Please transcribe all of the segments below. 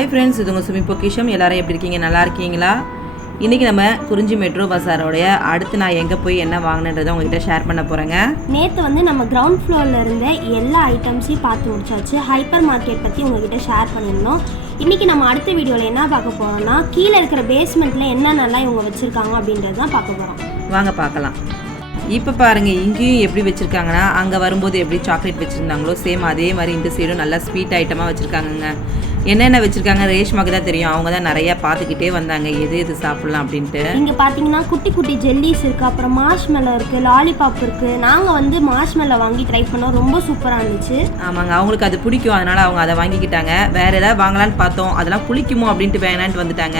Hi friends, இது உங்க சுமிpokkisham. எல்லாரும் எப்படி இருக்கீங்க? நல்லா இருக்கீங்களா? இன்னைக்கு நம்ம குறிஞ்சி மெட்ரோ பஜாரோட அடுத்து நான் எங்க போய் என்ன வாங்குனேன்றதை உங்ககிட்ட ஷேர் பண்ண போறேங்க. நேத்து வந்து நம்ம கிரவுண்ட் ஃப்ளோர்ல இருந்த எல்லா ஐட்டம்ஸையும் பார்த்து முடிச்சாச்சு. ஹைப்பர் மார்க்கெட் பத்தி உங்ககிட்ட ஷேர் பண்ணிருந்தோம். இன்னைக்கு நம்ம அடுத்த வீடியோல என்ன பார்க்க போறோம்னா கீழ இருக்கிற பேஸ்மெண்ட்ல என்னென்னலாம் இவங்க வச்சிருக்காங்க அப்படின்றத தான் பார்க்க போறோம். வாங்க பார்க்கலாம். இப்போ பாருங்க, இங்கேயும் எப்படி வச்சுருக்காங்கன்னா அங்கே வரும்போது எப்படி சாக்லேட் வச்சுருந்தாங்களோ சேம் அதே மாதிரி இந்த சைடும் நல்லா ஸ்வீட் ஐட்டமாக வச்சுருக்காங்கங்க. என்னென்ன வச்சுருக்காங்க ரேஷ்மாக்கு தான் தெரியும். அவங்க தான் நிறையா பார்த்துக்கிட்டே வந்தாங்க எது எது சாப்பிட்லாம் அப்படின்ட்டு. இங்கே பார்த்தீங்கன்னா குட்டி குட்டி ஜெல்லிஸ் இருக்குது, அப்புறம் மார்ஷ்மெல்லோ இருக்குது, லாலிபாப் இருக்குது. நாங்கள் வந்து மார்ஷ்மெல்லோ வாங்கி ட்ரை பண்ணோம், ரொம்ப சூப்பராக இருந்துச்சு. ஆமாங்க, அவங்களுக்கு அது பிடிக்கும், அதனால் அவங்க அதை வாங்கிக்கிட்டாங்க. வேறு ஏதாவது வாங்கலான்னு பார்த்தோம், அதெல்லாம் புளிக்குமோ அப்படின்ட்டு வேணான்ட்டு வந்துட்டாங்க.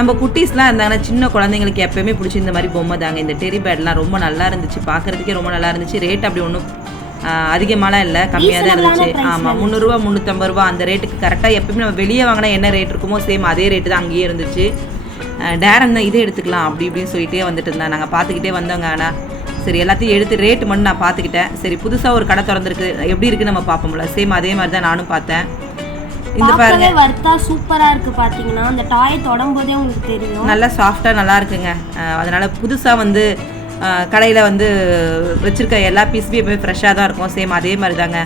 நம்ம குட்டீஸ்லாம் இருந்தாங்கன்னா சின்ன குழந்தைங்களுக்கு எப்போயுமே பிடிச்சி இந்த மாதிரி பொம்மை தாங்க. இந்த டெரி பேட்லாம் ரொம்ப நல்லா இருந்துச்சு, பார்க்குறதுக்கே ரொம்ப நல்லா இருந்துச்சு. ரேட் அப்படி ஒன்றும் அதிகமாலாம் இல்லை, கம்மியாக தான் இருந்துச்சு. ஆமாம், 300 ரூபா 350 ரூபா அந்த ரேட்டுக்கு கரெக்டாக. எப்பவுமே நம்ம வெளியே வாங்கினா என்ன ரேட் இருக்குமோ சேம் அதே ரேட்டு தான் அங்கேயே இருந்துச்சு. டேரன் தான் இதே எடுத்துக்கலாம் அப்படி இப்படின்னு சொல்லிட்டே வந்துட்டு இருந்தா. நாங்கள் பார்த்துக்கிட்டே வந்தோங்க. ஆனால் சரி எல்லாத்தையும் எடுத்து ரேட்டு மட்டும் நான் பார்த்துக்கிட்டேன். சரி புதுசாக ஒரு கடை திறந்துருக்கு, எப்படி இருக்குன்னு நம்ம பார்ப்போம்ல, சேம் அதே மாதிரி தான் நானும் பார்த்தேன். இந்த பாருங்க, வர்த்தா சூப்பரா இருக்கு. பாத்தீங்கன்னா அந்த டாயை தொடும்போதே உங்களுக்கு தெரியும், நல்லா சாஃப்டா நல்லா இருக்குங்க. அதனால புதுசா வந்து கடையில் வந்து வச்சுருக்க எல்லா பீஸுமே எப்பவுமே ஃப்ரெஷ்ஷாக தான் இருக்கும். சேம் அதே மாதிரி தாங்க.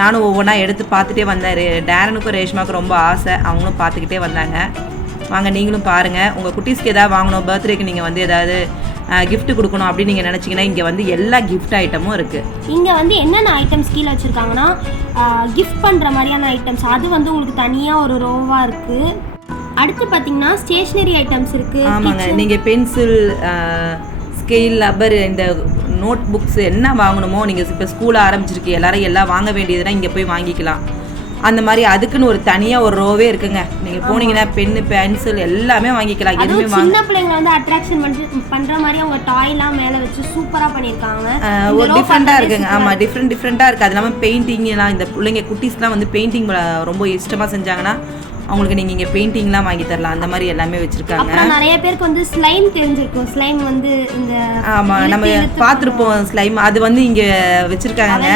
நானும் ஒவ்வொன்றா எடுத்து பார்த்துட்டே வந்தேன். டேரனுக்கும் ரேஷ்மாவுக்கும் ரொம்ப ஆசை, அவங்களும் பார்த்துக்கிட்டே வந்தாங்க. வாங்க நீங்களும் பாருங்கள். உங்கள் குட்டீஸ்க்கு எதாவது வாங்கணும், பர்த்டேக்கு நீங்கள் வந்து ஏதாவது கிஃப்ட் கொடுக்கணும் அப்படின்னு நீங்கள் நினச்சிங்கன்னா இங்கே வந்து எல்லா கிஃப்ட் ஐட்டமும் இருக்குது. இங்கே வந்து என்னென்ன ஐட்டம்ஸ் கீழே வச்சுருக்காங்கன்னா கிஃப்ட் பண்ணுற மாதிரியான ஐட்டம்ஸ், அது வந்து உங்களுக்கு தனியாக ஒரு ரோவாக இருக்குது. அடுத்து பார்த்தீங்கன்னா ஸ்டேஷ்னரி ஐட்டம்ஸ் இருக்குது. ஆமாங்க, நீங்கள் பென்சில், ஸ்கேல், ரப்பர், இந்த நோட் புக்ஸ் என்ன வாங்கணுமோ நீங்கள் இப்போ ஸ்கூல் ஆரம்பிச்சிருக்கு எல்லாரும் எல்லாம் வாங்க வேண்டியதுன்னா இங்கே போய் வாங்கிக்கலாம். அந்த மாதிரி அதுக்குன்னு ஒரு தனியாக ஒரு ரோவே இருக்குங்க. நீங்கள் போனீங்கன்னா பென்னு, பென்சில் எல்லாமே வாங்கிக்கலாம். எதுவுமே சின்ன பிள்ளைங்க வந்து அட்ராக்ஷன் பண்ணுற மாதிரி அவங்க டாய்லாம் மேலே வச்சு சூப்பராக பண்ணியிருக்காங்க. ஒரு டிஃப்ரெண்ட்டாக இருக்குங்க. ஆமாம், டிஃப்ரெண்ட்டாக இருக்குது. அது இல்லாமல் பெயிண்டிங்லாம் இந்த பிள்ளைங்க குட்டீஸ்லாம் வந்து பெயிண்டிங் ரொம்ப இஷ்டமாக செஞ்சாங்கன்னா அவங்களுக்கு நீங்கள் இங்கே பெயிண்டிங்லாம் வாங்கி தரலாம். அந்த மாதிரி எல்லாமே வச்சுருக்காங்க. அப்புறம் நிறைய பேருக்கு வந்து ஸ்லைம் தெரிஞ்சிருக்கும். ஸ்லைம் வந்து இந்த ஆமாம் நம்ம பார்த்துருப்போம் ஸ்லைம், அது வந்து இங்கே வச்சுருக்காங்க.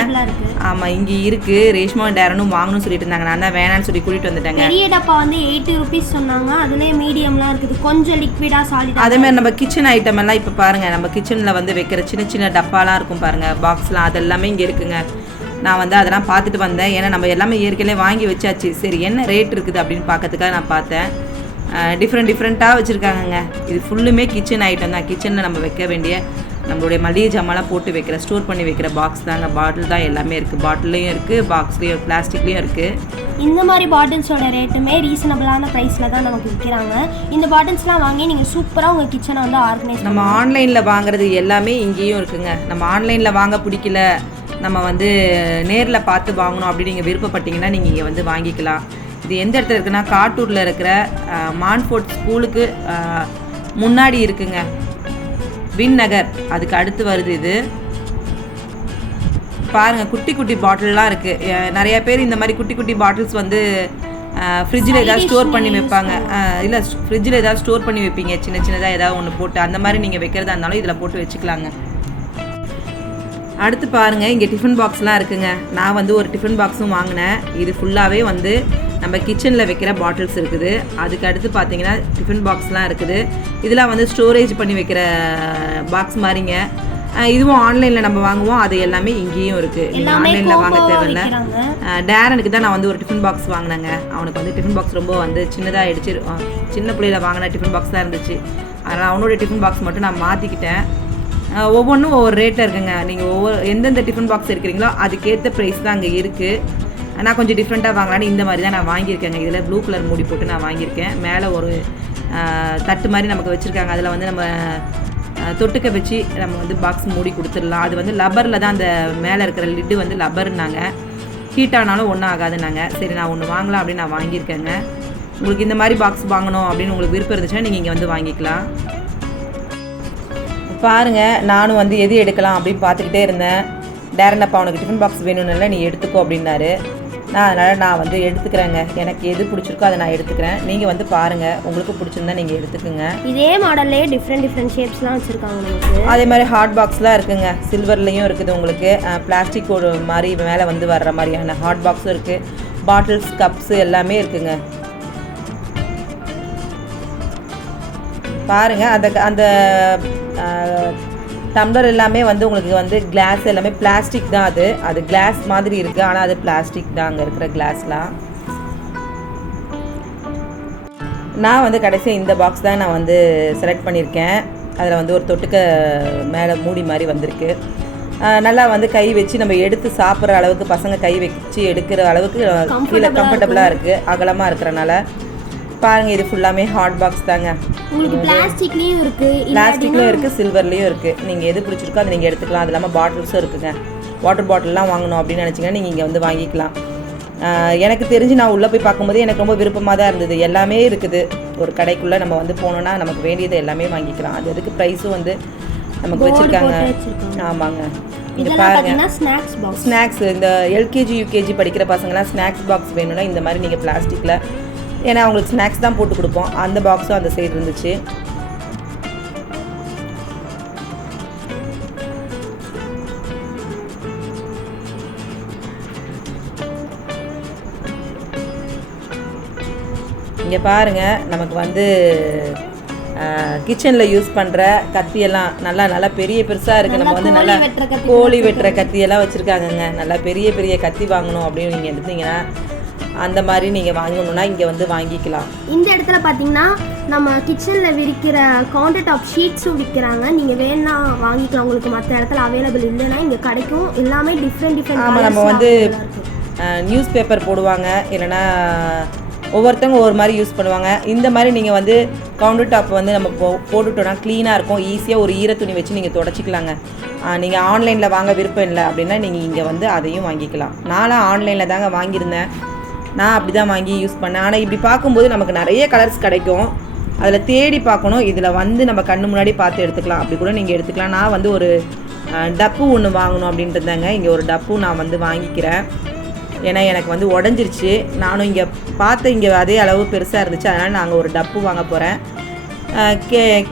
ஆமாம், இங்கே இருக்குது. ரேஷ்மா டேரனும் வாங்கணும்னு சொல்லிட்டு இருந்தாங்க. நான் தான் வேணான்னு சொல்லி கூட்டிகிட்டு வந்துட்டாங்க. பெரிய டப்பா வந்து 80 rupees சொன்னாங்க. அதுலேயே மீடியம்லாம் இருக்குது, கொஞ்சம் லிக்விடாக சாலிட். அதேமாதிரி நம்ம கிச்சன் ஐட்டம் எல்லாம் இப்போ பாருங்கள், நம்ம கிச்சனில் வந்து வைக்கிற சின்ன சின்ன டப்பாலாம் இருக்கும் பாருங்கள், பாக்ஸ்லாம், அதெல்லாமே இங்கே இருக்குங்க. நான் வந்து அதெல்லாம் பார்த்துட்டு வந்தேன். ஏன்னா நம்ம எல்லாமே ஏற்கனவே வாங்கி வச்சாச்சு. சரி என்ன ரேட் இருக்குது அப்படின்னு பார்க்கறதுக்காக நான் பார்த்தேன். டிஃப்ரெண்ட்டாக வச்சுருக்காங்கங்க. இது ஃபுல்லுமே கிச்சன் ஐட்டம் தான். கிச்சனில் நம்ம வைக்க வேண்டிய நம்மளுடைய மளிகை ஜாமான்லாம் போட்டு வைக்கிற, ஸ்டோர் பண்ணி வைக்கிற பாக்ஸ் தாங்க. பாட்டில் தான் எல்லாமே இருக்குது. பாட்டிலையும் இருக்குது, பாக்ஸ்லேயும், பிளாஸ்டிக்லேயும் இருக்குது. இந்த மாதிரி பாட்டில்ஸோட ரேட்டுமே ரீசனபிளான ப்ரைஸில் தான் நமக்கு விற்கிறாங்க. இந்த பாட்டில்ஸ்லாம் வாங்கி நீங்கள் சூப்பராக உங்கள் கிச்சனை வந்து ஆர்கனைஸ். நம்ம ஆன்லைனில் வாங்குறது எல்லாமே இங்கேயும் இருக்குங்க. நம்ம ஆன்லைனில் வாங்க பிடிக்கல, நம்ம வந்து நேரில் பார்த்து வாங்கணும் அப்படின்னு நீங்கள் விருப்பப்பட்டீங்கன்னா நீங்கள் இங்கே வந்து வாங்கிக்கலாம். இது எந்த இடத்துல இருக்குன்னா காட்டூரில் இருக்கிற மான்ஃபோர்ட் ஸ்கூலுக்கு முன்னாடி இருக்குங்க, வின் நகர், அதுக்கு அடுத்து வருது. இது பாருங்கள், குட்டி குட்டி பாட்டில்லாம் இருக்குது. நிறைய பேர் இந்த மாதிரி குட்டி குட்டி பாட்டில்ஸ் வந்து ஃப்ரிட்ஜில் ஏதாவது ஸ்டோர் பண்ணி வைப்பாங்க. இல்லை, ஃப்ரிட்ஜில் ஏதாவது ஸ்டோர் பண்ணி வைப்பீங்க, சின்ன சின்னதாக ஏதாவது ஒன்று போட்டு. அந்த மாதிரி நீங்கள் வைக்கிறதா இருந்தாலும் இதில் போட்டு வச்சுக்கலாங்க. அடுத்து பாருங்கள், இங்கே டிஃபன் பாக்ஸ்லாம் இருக்குங்க. நான் வந்து ஒரு டிஃபன் பாக்ஸும் வாங்கினேன். இது ஃபுல்லாகவே வந்து நம்ம கிச்சனில் வைக்கிற பாட்டில்ஸ் இருக்குது. அதுக்கு அடுத்து பார்த்தீங்கன்னா டிஃபன் பாக்ஸ்லாம் இருக்குது. இதெல்லாம் வந்து ஸ்டோரேஜ் பண்ணி வைக்கிற பாக்ஸ் மாதிரிங்க. இதுவும் ஆன்லைனில் நம்ம வாங்குவோம், அது எல்லாமே இங்கேயும் இருக்குது. நீங்கள் ஆன்லைனில் வாங்க தேவையில்லை. டேரனுக்கு தான் நான் வந்து ஒரு டிஃபன் பாக்ஸ் வாங்கினேங்க. அவனுக்கு வந்து டிஃபன் பாக்ஸ் ரொம்ப வந்து சின்னதாக ஆகிடுச்சு. சின்ன பிள்ளையில வாங்கின டிஃபன் பாக்ஸ் தான் இருந்துச்சு. அதனால் அவனோட டிஃபன் பாக்ஸ் மட்டும் நான் மாற்றிக்கிட்டேன். ஒவ்வொன்றும் ஒவ்வொரு ரேட்டில் இருக்குங்க. நீங்கள் எந்தெந்த டிஃபன் பாக்ஸ் எடுக்கிறீங்களோ அதுக்கேற்ற ப்ரைஸ் தான் அங்கே இருக்குது. நான் கொஞ்சம் டிஃப்ரெண்ட்டாக வாங்கலான்னு இந்த மாதிரி தான் நான் வாங்கியிருக்கேங்க. இதில் ப்ளூ கலர் மூடி போட்டு நான் வாங்கியிருக்கேன். மேலே ஒரு தட்டு மாதிரி நமக்கு வச்சுருக்காங்க. அதில் வந்து நம்ம தொட்டுக்க வச்சு நம்ம வந்து பாக்ஸ் மூடி கொடுத்துடலாம். அது வந்து லப்பரில் தான், அந்த மேலே இருக்கிற லிட்டு வந்து லப்பர்னாங்க. ஹீட் ஆனாலும் ஒன்றும் ஆகாதுன்னாங்க. சரி நான் ஒன்று வாங்கலாம் அப்படின்னு நான் வாங்கியிருக்கேங்க. உங்களுக்கு இந்த மாதிரி பாக்ஸ் வாங்கணும் அப்படின்னு உங்களுக்கு விருப்பம் இருந்துச்சுன்னா நீங்கள் இங்கே வந்து வாங்கிக்கலாம். பாருங்கள், நானும் வந்து எது எடுக்கலாம் அப்படின்னு பார்த்துக்கிட்டே இருந்தேன். டேரனப்பா உனக்கு டிஃபன் பாக்ஸ் வேணும்னால நீ எடுத்துக்கோ அப்படின்னாரு. அதனால் நான் வந்து எடுத்துக்கிறேங்க. எனக்கு எது பிடிச்சிருக்கோ அதை நான் எடுத்துக்கிறேன். நீங்கள் வந்து பாருங்கள், உங்களுக்கு பிடிச்சிருந்தா நீங்கள் எடுத்துக்கோங்க. இதே மாடல்லே டிஃப்ரெண்ட் ஷேப்ஸ்லாம் வச்சுருக்காங்க நமக்கு. அதே மாதிரி ஹாட் பாக்ஸ்லாம் இருக்குங்க. சில்வர்லேயும் இருக்குது உங்களுக்கு. பிளாஸ்டிக் ஒரு மாதிரி மேலே வந்து வர்ற மாதிரியான ஹாட் பாக்ஸும் இருக்குது. பாட்டில்ஸ், கப்ஸு எல்லாமே இருக்குங்க. பாருங்கள் அந்த டம்ளர் எல்லாமே வந்து உங்களுக்கு வந்து கிளாஸ் எல்லாமே பிளாஸ்டிக் தான். அது கிளாஸ் மாதிரி இருக்குது, ஆனால் அது பிளாஸ்டிக் தான் அங்கே இருக்கிற கிளாஸ்லாம். நான் வந்து கடைசியாக இந்த பாக்ஸ் தான் நான் வந்து செலக்ட் பண்ணியிருக்கேன். அதில் வந்து ஒரு தொட்டுக்க மேலே மூடி மாதிரி வந்திருக்கு. நல்லா வந்து கை வச்சு நம்ம எடுத்து சாப்பிட்ற அளவுக்கு, பசங்க கை வச்சு எடுக்கிற அளவுக்கு கீழே கம்ஃபர்டபுளாக இருக்குது, அகலமாக இருக்கிறனால. பாருங்கள், இது ஃபுல்லாமே ஹாட் பாக்ஸ் தாங்க. உங்களுக்கு பிளாஸ்டிக்லேயும் இருக்குது, சில்வர்லேயும் இருக்குது. நீங்கள் எது பிடிச்சிருக்கோ அதை நீங்கள் எடுத்துக்கலாம். அது இல்லாமல் பாட்டில்ஸும் இருக்குதுங்க. வாட்டர் பாட்டில்லாம் வாங்கணும் அப்படின்னு நினச்சிங்கன்னா நீங்கள் இங்கே வந்து வாங்கிக்கலாம். எனக்கு தெரிஞ்சு நான் உள்ளே போய் பார்க்கும்போது எனக்கு ரொம்ப விருப்பமாக தான் இருந்தது. எல்லாமே இருக்குது ஒரு கடைக்குள்ளே. நம்ம வந்து போனோன்னா நமக்கு வேண்டியது எல்லாமே வாங்கிக்கலாம். அது எதுக்கு ப்ரைஸும் வந்து நமக்கு வச்சுருக்காங்க. ஆமாங்க, இங்கே பாருங்கள், ஸ்நாக்ஸ். இந்த எல்கேஜி யூகேஜி படிக்கிற பசங்களாம் ஸ்நாக்ஸ் பாக்ஸ் வேணும்னா இந்த மாதிரி நீங்கள் பிளாஸ்டிக்கில், ஏன்னா அவங்களுக்கு ஸ்நாக்ஸ் தான் போட்டு கொடுப்போம். அந்த பாக்ஸும் அந்த சைடு இருந்துச்சு. இங்கே பாருங்கள், நமக்கு வந்து கிச்சனில் யூஸ் பண்ணுற கத்தியெல்லாம் நல்லா பெரிய பெருசாக இருக்குது. நம்ம வந்து நல்லா கோழி வெட்டுற கத்தியெல்லாம் வச்சுருக்காங்கங்க. நல்லா பெரிய பெரிய கத்தி வாங்கணும் அப்படின்னு நீங்கள் எடுத்தீங்கன்னா அந்த மாதிரி நீங்கள் வாங்கணுன்னா இங்கே வந்து வாங்கிக்கலாம். இந்த இடத்துல பார்த்தீங்கன்னா நம்ம கிச்சனில் விற்கிற கவுண்டர் டாப் ஷீட்ஸும் விற்கிறாங்க. நீங்கள் வேணா வாங்கிக்கலாம். உங்களுக்கு மற்ற இடத்துல அவைலபிள் இல்லைன்னா இங்கே கிடைக்கும். எல்லாமே டிஃப்ரெண்ட். ஆமாம், நம்ம வந்து நியூஸ் பேப்பர் போடுவாங்க, இல்லைன்னா ஒவ்வொருத்தவங்க ஒவ்வொரு மாதிரி யூஸ் பண்ணுவாங்க. இந்த மாதிரி நீங்கள் வந்து கவுண்டர் டாப் வந்து நம்ம போட்டுட்டோன்னா க்ளீனாக இருக்கும். ஈஸியாக ஒரு ஈரத்துணி வச்சு நீங்கள் தொடச்சிக்கலாங்க. நீங்கள் ஆன்லைனில் வாங்க விருப்பம் இல்லை அப்படின்னா நீங்கள் இங்கே வந்து அதையும் வாங்கிக்கலாம். நானும் ஆன்லைனில் தாங்க வாங்கியிருந்தேன். நான் அப்படி தான் வாங்கி யூஸ் பண்ணேன். ஆனால் இப்படி பார்க்கும்போது நமக்கு நிறைய கலர்ஸ் கிடைக்கும். அதில் தேடி பார்க்கணும். இதில் வந்து நம்ம கண்ணு முன்னாடி பார்த்து எடுத்துக்கலாம். அப்படி கூட நீங்கள் எடுத்துக்கலாம். நான் வந்து ஒரு டப்பு ஒன்று வாங்கணும் அப்படின்ட்டு இருந்தாங்க. இங்கே ஒரு டப்பு நான் வந்து வாங்கிக்கிறேன். ஏன்னா எனக்கு வந்து உடஞ்சிருச்சு. நானும் இங்கே பார்த்து இங்கே அதே அளவு பெருசாக இருந்துச்சு. அதனால் நாங்கள் ஒரு டப்பு வாங்க போகிறேன்.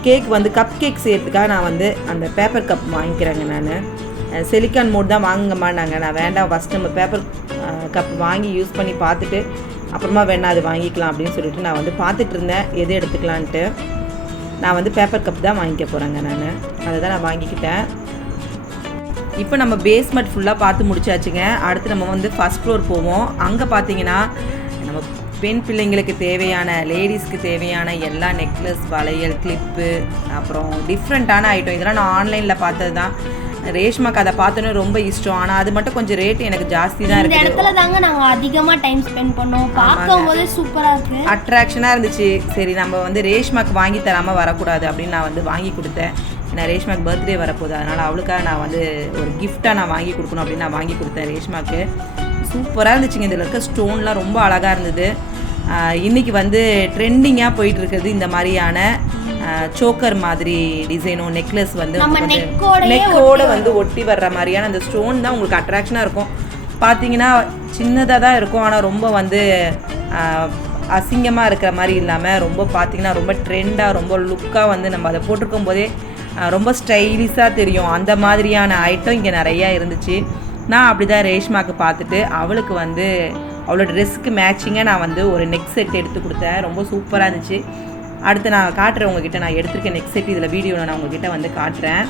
கேக் வந்து கப் கேக் செய்யறதுக்காக நான் வந்து அந்த பேப்பர் கப் வாங்கிக்கிறேங்க. நான் சிலிக்கான் மோட் தான் வாங்குங்கம்மான்னாங்க. நான் வேண்டாம், ஃபஸ்ட் நம்ம பேப்பர் கப் வாங்கி யூஸ் பண்ணி பார்த்துட்டு அப்புறமா வேணா அது வாங்கிக்கலாம் அப்படின்னு சொல்லிட்டு நான் வந்து பார்த்துட்டு இருந்தேன் எது எடுத்துக்கலான்ட்டு. நான் வந்து பேப்பர் கப் தான் வாங்கிக்க போகிறேங்க. அதை தான் நான் வாங்கிக்கிட்டேன். இப்போ நம்ம பேஸ்மெண்ட் ஃபுல்லாக பார்த்து முடிச்சாச்சுங்க. அடுத்து நம்ம வந்து ஃபஸ்ட் ஃப்ளோர் போவோம். அங்கே பார்த்தீங்கன்னா நம்ம பெண் பிள்ளைங்களுக்கு தேவையான, லேடிஸ்க்கு தேவையான எல்லா நெக்லஸ், வளையல், கிளிப்பு, அப்புறம் டிஃப்ரெண்ட்டான ஐட்டம். இதெல்லாம் நான் ஆன்லைனில் பார்த்தது தான். ரேஷ்மாக்கு அதை பார்த்தோன்னே ரொம்ப இஷ்டம். ஆனால் அது மட்டும் கொஞ்சம் ரேட் எனக்கு ஜாஸ்தி தான் இருக்குது. இந்த இடத்துல தாங்க நாங்கள் அதிகமாக டைம் ஸ்பெண்ட் பண்ணோம். பார்க்கும்போது சூப்பராக இருக்குது, அட்ராக்ஷனாக இருந்துச்சு. சரி, நம்ம வந்து ரேஷ்மாக்கு வாங்கி தராமல் வரக்கூடாது அப்படின்னு நான் வந்து வாங்கி கொடுத்தேன். ஏன்னா ரேஷ்மாக்கு பர்த்டே வரப்போகுது, அதனால் அவளுக்காக நான் வந்து ஒரு கிஃப்டாக நான் வாங்கி கொடுக்கணும் அப்படின்னு நான் வாங்கி கொடுத்தேன் ரேஷ்மாக்கு. சூப்பராக இருந்துச்சுங்க. இதில் இருக்க ஸ்டோன்லாம் ரொம்ப அழகாக இருந்தது. இன்றைக்கி வந்து ட்ரெண்டிங்காக போயிட்டுருக்குது இந்த மாதிரியான சோக்கர் மாதிரி டிசைனும் நெக்லஸ் வந்து நெக்கோட வந்து ஒட்டி வர்ற மாதிரியான அந்த ஸ்டோன் தான் உங்களுக்கு அட்ராக்ஷனாக இருக்கும். பார்த்தீங்கன்னா சின்னதாக தான் இருக்கும், ஆனால் ரொம்ப வந்து அசிங்கமாக இருக்கிற மாதிரி இல்லாமல் ரொம்ப பார்த்தீங்கன்னா ரொம்ப ட்ரெண்டாக, ரொம்ப லுக்காக வந்து நம்ம அதை போட்டிருக்கும் போதே ரொம்ப ஸ்டைலிஷாக தெரியும். அந்த மாதிரியான ஐட்டம் இங்கே நிறையா இருந்துச்சு. நான் அப்படி தான் ரேஷ்மாவுக்கு பார்த்துட்டு அவளுக்கு வந்து அவளோட ட்ரெஸ்ஸுக்கு மேட்சிங்காக நான் வந்து ஒரு நெக் செட் எடுத்து கொடுத்தேன். ரொம்ப சூப்பராக இருந்துச்சு. அடுத்து நான் காட்டுறேன் உங்ககிட்ட. நான் எடுத்துருக்கேன் நெக் செட். இதில் வீடியோவில் நான் உங்ககிட்ட வந்து காட்டுறேன்.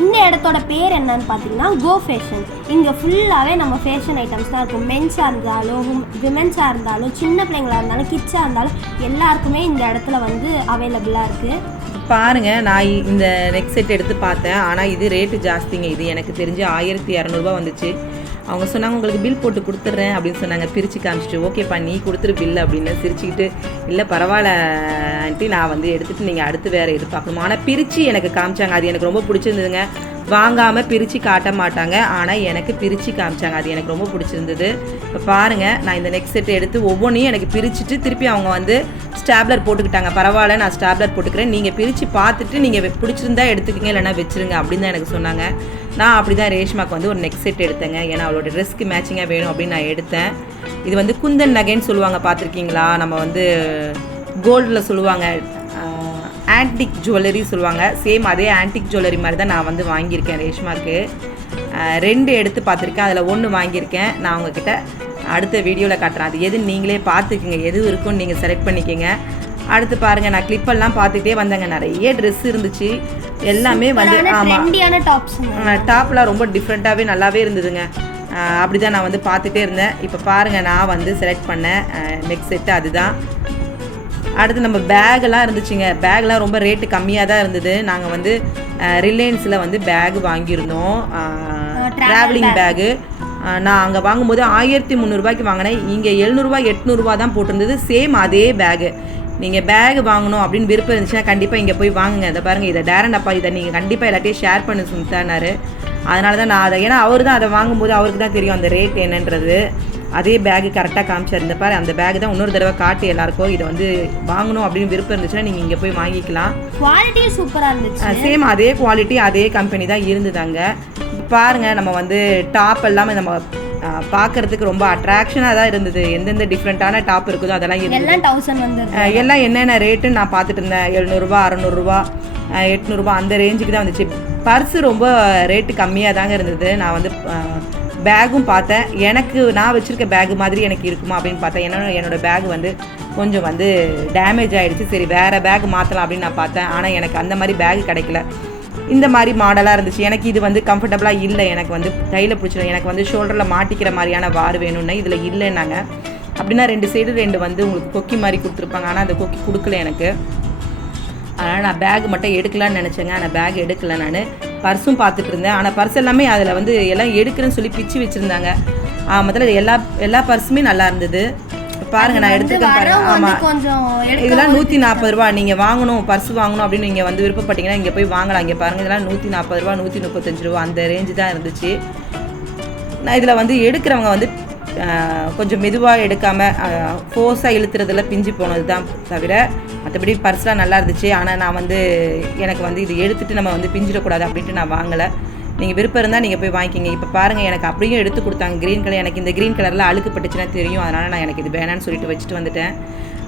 இந்த இடத்தோட பேர் என்னன்னு பார்த்தீங்கன்னா கோஃபேஷன். இங்கே ஃபுல்லாகவே நம்ம ஃபேஷன் ஐட்டம்ஸ் தான் இருக்கும். மென்ஸாக இருந்தாலும், விமென்ஸாக இருந்தாலும், சின்ன பிள்ளைங்களாக இருந்தாலும், கிட்ஸாக இருந்தாலும் எல்லாருக்குமே இந்த இடத்துல வந்து அவைலபிளாக இருக்குது. பாருங்கள், நான் இந்த நெக் செட் எடுத்து பார்த்தேன். ஆனால் இது ரேட்டு ஜாஸ்திங்க. இது எனக்கு தெரிஞ்சு 1200 வந்துச்சு. அவங்க சொன்னாங்க உங்களுக்கு பில் போட்டு கொடுத்துட்றேன் அப்படின்னு சொன்னாங்க. பிரித்து காமிச்சிட்டு ஓகேப்பா நீ கொடுத்துரு பில் அப்படின்னு சிரிச்சுக்கிட்டு, இல்லை பரவாயில்ல ஆண்டி நான் வந்து எடுத்துகிட்டு நீங்கள் அடுத்து வேறு எதிர்பார்க்கணும். ஆனால் பிரித்து எனக்கு காமிச்சாங்க. அது எனக்கு ரொம்ப பிடிச்சிருந்ததுங்க. வாங்காமல் பிரித்து காட்ட மாட்டாங்க, ஆனால் எனக்கு பிரித்து காமிச்சாங்க. அது எனக்கு ரொம்ப பிடிச்சிருந்தது. இப்போ பாருங்கள், நான் இந்த நெக் செட் எடுத்து ஒவ்வொன்றையும் எனக்கு பிரிச்சுட்டு திருப்பி அவங்க வந்து ஸ்டாப்லர் போட்டுக்கிட்டாங்க. பரவாயில்ல நான் ஸ்டாப்லர் போட்டுக்கிறேன், நீங்கள் பிரித்து பார்த்துட்டு நீங்கள் பிடிச்சிருந்தா எடுத்துக்கிங்க, இல்லைனா வச்சுருங்க அப்படின்னு தான் எனக்கு சொன்னாங்க. நான் அப்படி தான் ரேஷ்மாக்கு வந்து ஒரு நெக் செட் எடுத்தேங்க. ஏன்னா அவளோட ட்ரெஸ்க்கு மேட்சிங்காக வேணும் அப்படின்னு நான் எடுத்தேன். இது வந்து குந்தன் நகைன்னு சொல்லுவாங்க, பார்த்துருக்கீங்களா? நம்ம வந்து கோல்டில் சொல்லுவாங்க ஆன்டிக் ஜுவல்லரி சொல்லுவாங்க. சேம் அதே ஆன்டிக் ஜுவல்லரி மாதிரி தான் நான் வந்து வாங்கியிருக்கேன் ரேஷ்மாக்கு. 2 எடுத்து பார்த்துருக்கேன். அதில் 1 வாங்கியிருக்கேன். நான் உங்ககிட்ட அடுத்த வீடியோவில் காட்டுறேன். அது எதுன்னு நீங்களே பார்த்துக்குங்க. எது இருக்குன்னு நீங்கள் செலக்ட் பண்ணிக்கோங்க. அடுத்து பாருங்கள், நான் கிளிப்பெல்லாம் பார்த்துட்டே வந்தேங்க. நிறைய ட்ரெஸ் இருந்துச்சு, எல்லாமே வந்து ஆமாம் டாப்லாம் ரொம்ப டிஃப்ரெண்ட்டாகவே நல்லாவே இருந்ததுங்க. அப்படி தான் நான் வந்து பார்த்துட்டே இருந்தேன். இப்போ பாருங்கள், நான் வந்து செலக்ட் பண்ணேன் நெக் செட்டு அதுதான். அடுத்து நம்ம பேக்கெல்லாம் இருந்துச்சுங்க. பேக்லாம் ரொம்ப ரேட்டு கம்மியாக தான் இருந்தது. நாங்கள் வந்து ரிலையன்ஸில் வந்து பேக் வாங்கியிருந்தோம், ட்ராவலிங் பேகு. நான் அங்கே வாங்கும்போது 1300 வாங்கினேன். இங்கே 700 800 தான் போட்டிருந்தது. சேம் அதே பேகு. நீங்கள் பேக் வாங்கணும் அப்படின்னு விருப்பம் இருந்துச்சுன்னா கண்டிப்பாக இங்கே போய் வாங்குங்க. இதை பாருங்கள், இதை டேரண்ட் அப்பா இதை நீங்கள் கண்டிப்பாக எல்லாத்தையும் ஷேர் பண்ணி சுத்தானார். அதனால தான் நான் அதை, ஏன்னா அவர் தான் அதை வாங்கும்போது அவருக்கு தான் தெரியும் அந்த ரேட் என்னன்றது. அதே பேகு கரெக்டாக காமிச்சார். இந்த பாரு, அந்த பேக் தான் இன்னொரு தடவை காட்டு எல்லாருக்கும். இதை வந்து வாங்கணும் அப்படின்னு விருப்பம் இருந்துச்சுன்னா நீங்கள் இங்கே போய் வாங்கிக்கலாம். குவாலிட்டி சூப்பராக இருந்துச்சு. சேம் அதே குவாலிட்டி அதே கம்பெனி தான் இருந்ததாங்க. பாருங்கள், நம்ம வந்து டாப் எல்லாமே நம்ம பார்க்கறதுக்கு ரொம்ப அட்ராக்ஷனாக தான் இருந்தது. எந்தெந்த டிஃப்ரெண்ட்டான டாப் இருக்குதோ அதெல்லாம் எல்லாம் என்னென்ன ரேட்டுன்னு நான் பார்த்துட்டு இருந்தேன். 700 600 800 அந்த ரேஞ்சுக்கு தான் வந்துச்சு. பர்ஸு ரொம்ப ரேட்டு கம்மியாக தாங்க இருந்தது. நான் வந்து பேகும் பார்த்தேன். எனக்கு நான் வச்சுருக்க பேகு மாதிரி எனக்கு இருக்குமா அப்படின்னு பார்த்தேன். என்னோடய பேக் வந்து கொஞ்சம் வந்து டேமேஜ் ஆகிடுச்சு. சரி, வேறு பேக் மாற்றலாம் அப்படின்னு நான் பார்த்தேன். ஆனால் எனக்கு அந்த மாதிரி பேக் கிடைக்கல. இந்த மாதிரி மாடலாக இருந்துச்சு. எனக்கு இது வந்து கம்ஃபர்டபுளாக இல்லை. எனக்கு வந்து கையில் பிடிச்சிடும். எனக்கு வந்து ஷோல்டரில் மாட்டிக்கிற மாதிரியான வார் வேணும்னா இதில் இல்லைன்னாங்க. அப்படின்னா 2 சைடு 2 வந்து உங்களுக்கு கொக்கி மாதிரி கொடுத்துருப்பாங்க. ஆனால் அந்த கொக்கி கொடுக்கல எனக்கு. அதனால் நான் பேக் மட்டும் எடுக்கலான்னு நினச்சேங்க. ஆனால் பேக் எடுக்கலை. நான் பர்ஸும் பார்த்துட்டு இருந்தேன். ஆனால் பர்ஸ் எல்லாமே அதில் வந்து எல்லாம் எடுக்கிறேன்னு சொல்லி பிச்சு வச்சுருந்தாங்க. முதல்ல எல்லா பர்ஸுமே நல்லா இருந்தது. பாருங்கள், நான் எடுத்துக்கேன் பாருங்கள். ஆமாம், இதெல்லாம் 140 ரூபா. நீங்கள் வாங்கணும், பர்ஸ் வாங்கணும் அப்படின்னு நீங்கள் வந்து விருப்பப்பட்டீங்கன்னா இங்கே போய் வாங்கலாம். இங்கே பாருங்கள், இதெல்லாம் 140 ரூபா 135 ரூபா அந்த ரேஞ்சு தான் இருந்துச்சு. நான் இதில் வந்து எடுக்கிறவங்க வந்து கொஞ்சம் மெதுவாக எடுக்காமல் ஃபோர்ஸாக இழுத்துறதுல பிஞ்சு போனது தான் தவிர மற்றபடி பர்ஸ்லாம் நல்லா இருந்துச்சு. ஆனால் நான் வந்து எனக்கு வந்து இது எடுத்துகிட்டு நம்ம வந்து பிஞ்சிடக்கூடாது அப்படின்ட்டு நான் வாங்கலை. நீங்கள் விருப்பம் இருந்தால் நீங்கள் போய் வாங்கிக்கிங்க. இப்போ பாருங்கள், எனக்கு அப்படியும் எடுத்து கொடுத்தாங்க க்ரீன் கலர். எனக்கு இந்த க்ரீன் கலரில் அழுக்கு பட்டுச்சுன்னா தெரியும். அதனால் நான் எனக்கு இது வேணான்னு சொல்லிட்டு வச்சுட்டு வந்துட்டேன்.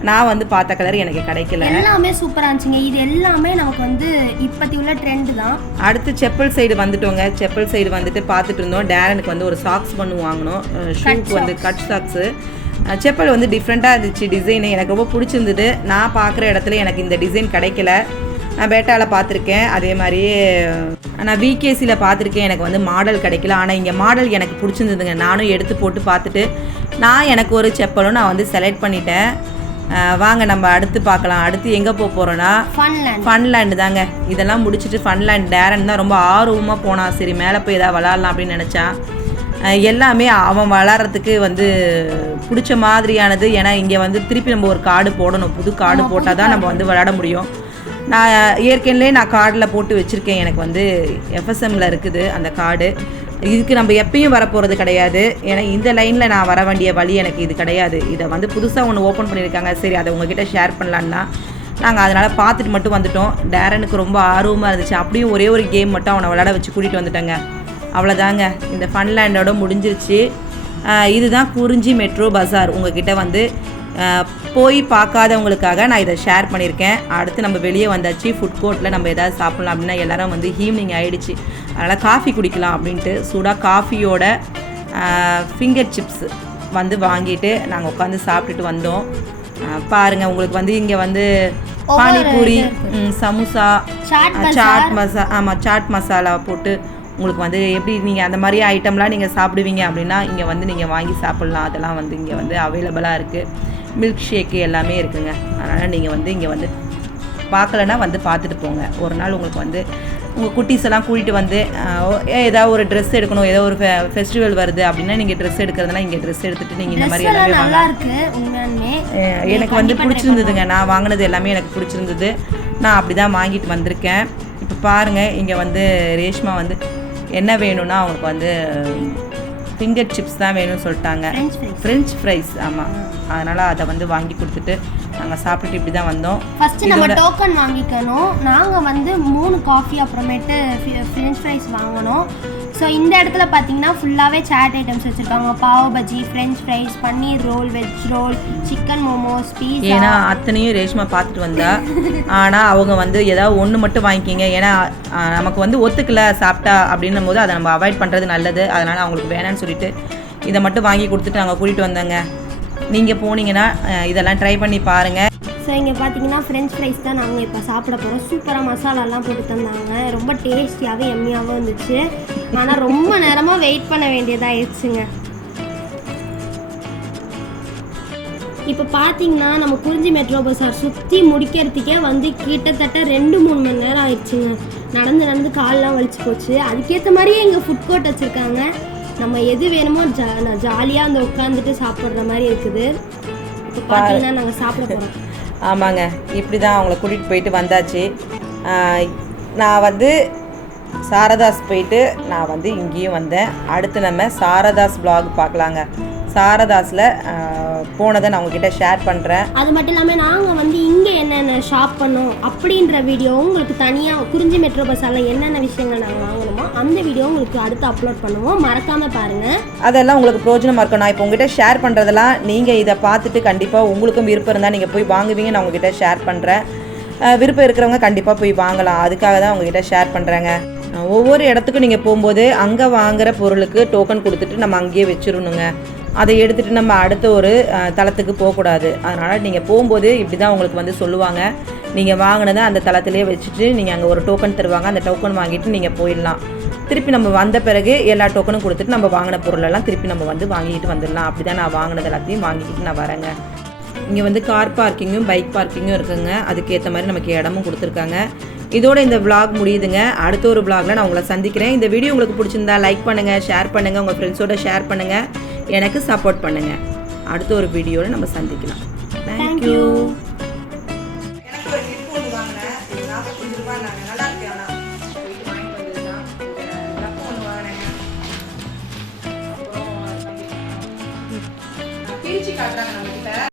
நான் வந்து பார்த்த கலர் எனக்கு கிடைக்கல. எல்லாமே சூப்பராக இருந்துச்சுங்க. இது எல்லாமே நமக்கு வந்து இப்போத்தி உள்ள ட்ரெண்டு தான். அடுத்து செப்பல் சைடு வந்துட்டோங்க. செப்பல் சைடு வந்துட்டு பார்த்துட்டு இருந்தோம். டேரனுக்கு வந்து ஒரு சாக்ஸ் பண்ணு வாங்கினோம். ஷூக்கு வந்து கட் சாக்ஸு. செப்பல் வந்து டிஃப்ரெண்ட்டாக இருந்துச்சு. டிசைனு எனக்கு ரொம்ப பிடிச்சிருந்தது. நான் பார்க்குற இடத்துல எனக்கு இந்த டிசைன் கிடைக்கல. நான் பேட்டாவில் பார்த்துருக்கேன். அதே மாதிரியே நான் விகேசியில் பார்த்துருக்கேன். எனக்கு வந்து மாடல் கிடைக்கல. ஆனால் இங்கே மாடல் எனக்கு பிடிச்சிருந்ததுங்க. நானும் எடுத்து போட்டு பார்த்துட்டு எனக்கு ஒரு செப்பலும் நான் வந்து செலக்ட் பண்ணிட்டேன். வாங்க நம்ம அடுத்து பார்க்கலாம். அடுத்து எங்கே போகிறோன்னா ஃபன்லேண்டு தாங்க. இதெல்லாம் முடிச்சுட்டு ஃபன்லேண்ட் டேரன் தான் ரொம்ப ஆர்வமாக போனான். சரி, மேலே போய் எதாவது விளாட்லாம் அப்படின்னு நினச்சான். எல்லாமே அவன் விளாட்றதுக்கு வந்து பிடிச்ச மாதிரியானது. ஏன்னா இங்கே வந்து திருப்பி நம்ம ஒரு கார்டு போடணும். புது கார்டு போட்டால் தான் நம்ம வந்து விளாட முடியும். நான் ஏற்கனவே கார்டில் போட்டு வச்சுருக்கேன். எனக்கு வந்து எஃப்எஸ்எம்மில் இருக்குது அந்த கார்டு. இதுக்கு நம்ம எப்பயும் வரப்போகிறது கிடையாது. ஏன்னா இந்த லைனில் நான் வர வேண்டிய வழி எனக்கு இது கிடையாது. இதை வந்து புதுசாக ஒன்று ஓப்பன் பண்ணியிருக்காங்க. சரி, அதை உங்ககிட்ட ஷேர் பண்ணலான்னா நாங்கள் அதனால் பார்த்துட்டு மட்டும் வந்துட்டோம். டேரனுக்கு ரொம்ப ஆர்வமாக இருந்துச்சு. அப்படியும் ஒரே ஒரு கேம் மட்டும் அவனை விளையாட வச்சு கூட்டிகிட்டு வந்துட்டேங்க. அவ்வளோதாங்க, இந்த ஃபன்லேண்டோட முடிஞ்சிருச்சு. இதுதான் குறிஞ்சி மெட்ரோ பஜார். உங்ககிட்ட வந்து போய் பார்க்காதவங்களுக்காக நான் இதை ஷேர் பண்ணியிருக்கேன். அடுத்து நம்ம வெளியே வந்தாச்சு. ஃபுட் கோர்ட்டில் நம்ம எதாவது சாப்பிட்லாம் அப்படின்னா எல்லோரும் வந்து ஈவினிங் ஆகிடுச்சு. அதனால் காஃபி குடிக்கலாம் அப்படின்ட்டு சூடாக காஃபியோட ஃபிங்கர் சிப்ஸ் வந்து வாங்கிட்டு நாங்கள் உட்காந்து சாப்பிட்டுட்டு வந்தோம். பாருங்கள், உங்களுக்கு வந்து இங்கே வந்து பானிபூரி, சமோசா, சாட் மசாலா போட்டு உங்களுக்கு வந்து எப்படி நீங்கள் அந்த மாதிரி ஐட்டம்லாம் நீங்கள் சாப்பிடுவீங்க அப்படின்னா இங்கே வந்து நீங்கள் வாங்கி சாப்பிட்லாம். அதெல்லாம் வந்து இங்கே வந்து அவைலபிளாக இருக்குது. மில்க் ஷேக்கு எல்லாமே இருக்குங்க. அதனால் நீங்கள் வந்து இங்கே வந்து பார்க்கலன்னா வந்து பார்த்துட்டு போங்க. ஒரு நாள் உங்களுக்கு வந்து உங்கள் குட்டீஸ் எல்லாம் கூட்டிகிட்டு வந்து ஏதாவது ஒரு ட்ரெஸ் எடுக்கணும், ஏதோ ஒரு ஃபெஸ்டிவல் வருது அப்படின்னா நீங்கள் ட்ரெஸ் எடுக்கிறதுனா இங்கே ட்ரெஸ் எடுத்துகிட்டு நீங்கள் இந்த மாதிரி எல்லாமே வாங்க. எனக்கு வந்து பிடிச்சிருந்ததுங்க. நான் வாங்கினது எல்லாமே எனக்கு பிடிச்சிருந்தது. நான் அப்படி தான் வாங்கிட்டு வந்திருக்கேன். இப்போ பாருங்கள், இங்கே வந்து ரேஷ்மா வந்து என்ன வேணும்னா அவங்களுக்கு வந்து ஃபிங்கர் சிப்ஸ் தான் வேணும்னு சொல்லிட்டாங்க. French fries. ஆமாம், அதனால் அதை வந்து வாங்கி கொடுத்துட்டு நாங்கள் சாப்பிட்டுட்டு இப்படி தான் வந்தோம். ஃபஸ்ட்டு நம்ம டோக்கன் வாங்கிக்கணும். நாங்கள் வந்து 3 காஃபி அப்புறமேட்டு ஃப்ரெஞ்ச் ஃப்ரைஸ் வாங்கினோம். ஸோ இந்த இடத்துல பார்த்தீங்கன்னா ஃபுல்லாகவே சாட் ஐட்டம்ஸ் வச்சுருக்காங்க. Pav bhaji, french fries, paneer roll, veg roll, chicken momos, pizza. ஏன்னா அத்தனையும் ரேஷ்மா பார்த்துட்டு வந்தா. ஆனால் அவங்க வந்து ஏதாவது ஒன்று மட்டும் வாங்கிக்கிங்க. ஏன்னா நமக்கு வந்து ஒத்துக்கல சாப்பிட்டா அப்படின்னும் போது அதை நம்ம அவாய்ட் பண்ணுறது நல்லது. அதனால் அவங்களுக்கு வேணான்னு சொல்லிட்டு இதை மட்டும் வாங்கி கொடுத்துட்டு நாங்கள் கூட்டிகிட்டு வந்தோங்க. நீங்கள் போனீங்கன்னா இதெல்லாம் ட்ரை பண்ணி பாருங்கள். ஸோ ஸோ இங்கே பார்த்தீங்கன்னா ஃப்ரெஞ்ச் ஃப்ரைஸ் தான் நாங்கள் இப்போ சாப்பிட போகிறோம். சூப்பராக மசாலாலாம் போட்டு தந்தாங்க. ரொம்ப டேஸ்டியாகவும் எம்மியாகவும் இருந்துச்சு. ஆனால் ரொம்ப நேரமாக வெயிட் பண்ண வேண்டியதாகிடுச்சுங்க. இப்போ பார்த்தீங்கன்னா நம்ம குறிஞ்சி மெட்ரோ பஸார் சுற்றி முடிக்கிறதுக்கே வந்து கிட்டத்தட்ட 2-3 மணி நேரம் ஆயிடுச்சுங்க. நடந்து கால்லாம் வலிச்சு போச்சு. அதுக்கேற்ற மாதிரியே இங்கே ஃபுட் கோர்ட் வச்சுருக்காங்க. நம்ம எது வேணுமோ ஜாலியாக அந்த உட்காந்துட்டு சாப்பிட்ற மாதிரி இருக்குது. இப்போ பார்த்தீங்கன்னா நாங்கள் சாப்பிட போகிறோம். ஆமாங்க, இப்படி தான் அவங்கள கூட்டிகிட்டு போயிட்டு வந்தாச்சு. நான் வந்து சாரதாஸ் போயிட்டு நான் வந்து இங்கேயும் வந்தேன். அடுத்து நம்ம சாரதாஸ் vlog பார்க்கலாங்க. சாரதாஸில் போனதை நான் உங்ககிட்ட ஷேர் பண்ணுறேன். அது மட்டும் இல்லாமல் நாங்கள் வந்து இங்கே என்னென்ன ஷாப் பண்ணோம் அப்படின்ற வீடியோ உங்களுக்கு தனியாக குறிஞ்சி மெட்ரோ பஸாரில் என்னென்ன விஷயங்கள் நாங்கள் வாங்கணுமோ அந்த வீடியோ உங்களுக்கு அடுத்து அப்லோட் பண்ணுவோம். மறக்காமல் பாருங்கள். அதெல்லாம் உங்களுக்கு பிரோஜனமாக இருக்கும். நான் இப்போ உங்ககிட்ட ஷேர் பண்ணுறதெல்லாம் நீங்கள் இதை பார்த்துட்டு கண்டிப்பாக உங்களுக்கும் விருப்பம் இருந்தால் நீங்கள் போய் வாங்குவீங்க. நான் உங்ககிட்ட ஷேர் பண்ணுறேன். விருப்பம் இருக்கிறவங்க கண்டிப்பாக போய் வாங்கலாம். அதுக்காக தான் உங்ககிட்ட ஷேர் பண்ணுறேங்க. ஒவ்வொரு இடத்துக்கும் நீங்கள் போகும்போது அங்கே வாங்குகிற பொருளுக்கு டோக்கன் கொடுத்துட்டு நம்ம அங்கேயே வச்சிடணுங்க. அதை எடுத்துகிட்டு நம்ம அடுத்த ஒரு தளத்துக்கு போகக்கூடாது. அதனால் நீங்கள் போகும்போது இப்படி தான் உங்களுக்கு வந்து சொல்லுவாங்க. நீங்கள் வாங்கினதை அந்த தளத்திலே வச்சுட்டு நீங்கள் அங்கே ஒரு டோக்கன் தருவாங்க. அந்த டோக்கன் வாங்கிட்டு நீங்கள் போயிடலாம். திருப்பி நம்ம வந்த பிறகு எல்லா டோக்கனும் கொடுத்துட்டு நம்ம வாங்கின பொருளெல்லாம் திருப்பி நம்ம வந்து வாங்கிட்டு வந்துடலாம். அப்படி தான் நான் வாங்கினது எல்லாத்தையும் வாங்கிக்கிட்டு நான் வரேங்க. இங்கே வந்து கார் பார்க்கிங்கும் பைக் பார்க்கிங்கும் இருக்குங்க. அதுக்கேற்ற மாதிரி நமக்கு இடமும் கொடுத்துருக்காங்க. இதோட இந்த vlog முடியுதுங்க. அடுத்த ஒரு vlogல நான் உங்களை சந்திக்கிறேன். இந்த வீடியோ உங்களுக்கு பிடிச்சிருந்தா லைக் பண்ணுங்கள், ஷேர் பண்ணுங்கள், உங்கள் ஃப்ரெண்ட்ஸோட ஷேர் பண்ணுங்கள், எனக்கு சப்போர்ட் பண்ணுங்கள். அடுத்த ஒரு வீடியோவில் நம்ம சந்திக்கலாம். தேங்க்யூ. எனக்கு ஒரு கிஃப்ட் ஒன்று வாங்கினேன். 45 ரூபாய் நாங்கள் நல்லா இருக்கேன். போயிட்டு வாங்கிட்டு வந்ததுதான் ஒன்று வாங்கினேங்க. அப்புறம் பிரிச்சு காட்டுறாங்க நம்ம